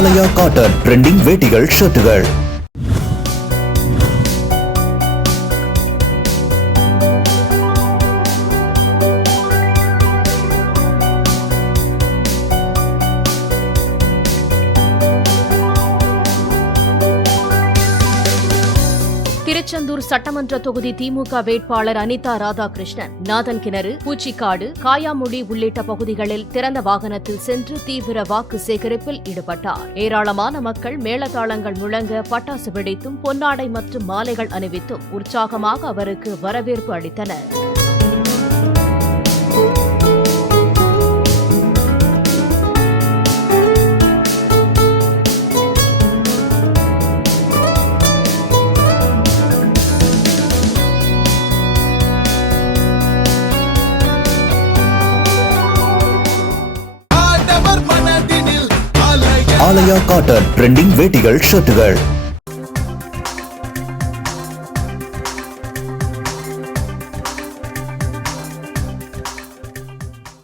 ஆலயா cotton trending வேட்டிகள் ஷர்ட்டுகள். Tiruchendur சட்டமன்ற தொகுதி திமுக வேட்பாளர் அனிதா ராதாகிருஷ்ணன் நாதன்கிணறு, பூச்சிக்காடு, காயாமுடி உள்ளிட்ட பகுதிகளில் திறந்த வாகனத்தில் சென்று தீவிர வாக்கு சேகரிப்பில் ஈடுபட்டார். ஏராளமான மக்கள் மேளதாளங்கள் முழங்க பட்டாசு வெடித்தும் பொன்னாடை மற்றும் மாலைகள் அணிவித்தும் உற்சாகமாக அவருக்கு வரவேற்பு அளித்தனர். ஆலயா காட்டன் ட்ரெண்டிங் வேட்டிகள் ஷர்ட்டுகள்.